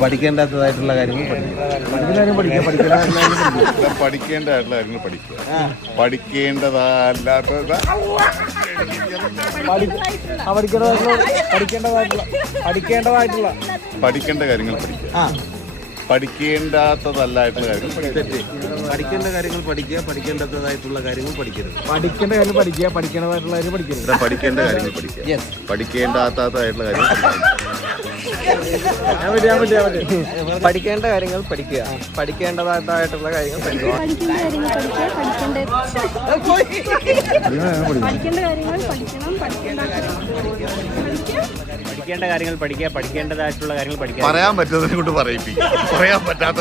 പഠിക്കേണ്ടതായിട്ടുള്ള കാര്യങ്ങൾ പഠിക്കേണ്ടതായിട്ടുള്ള കാര്യങ്ങൾ പഠിക്കുക. പഠിക്കേണ്ടതല്ലാത്ത പഠിക്കേണ്ട കാര്യങ്ങൾ പഠിക്കുക. പഠിക്കേണ്ടാത്തതല്ലായിട്ടുള്ള കാര്യങ്ങൾ പഠിക്കേണ്ട കാര്യങ്ങൾ പഠിക്കുക. പഠിക്കേണ്ടതായിട്ടുള്ള കാര്യങ്ങൾ പഠിക്കരുത്. പഠിക്കേണ്ട കാര്യം പഠിക്കുക, പഠിക്കേണ്ടതായിട്ടുള്ള കാര്യം പഠിക്കരുത്. പഠിക്കേണ്ട കാര്യങ്ങൾ പഠിക്കുക. പഠിക്കേണ്ടാത്തതായിട്ടുള്ള കാര്യം പഠിക്കേണ്ട കാര്യങ്ങൾ പഠിക്കുക. പഠിക്കേണ്ടതായിട്ടുള്ള കാര്യങ്ങൾ പഠിക്കുക. പഠിക്കേണ്ട കാര്യങ്ങൾ പഠിക്കുക, പഠിക്കേണ്ടതായിട്ടുള്ള കാര്യങ്ങൾ പഠിക്കുക. പറയാൻ പറ്റുന്നതിനെ കൊണ്ട് പറയിപ്പിക്കും. പറയാൻ പറ്റാത്ത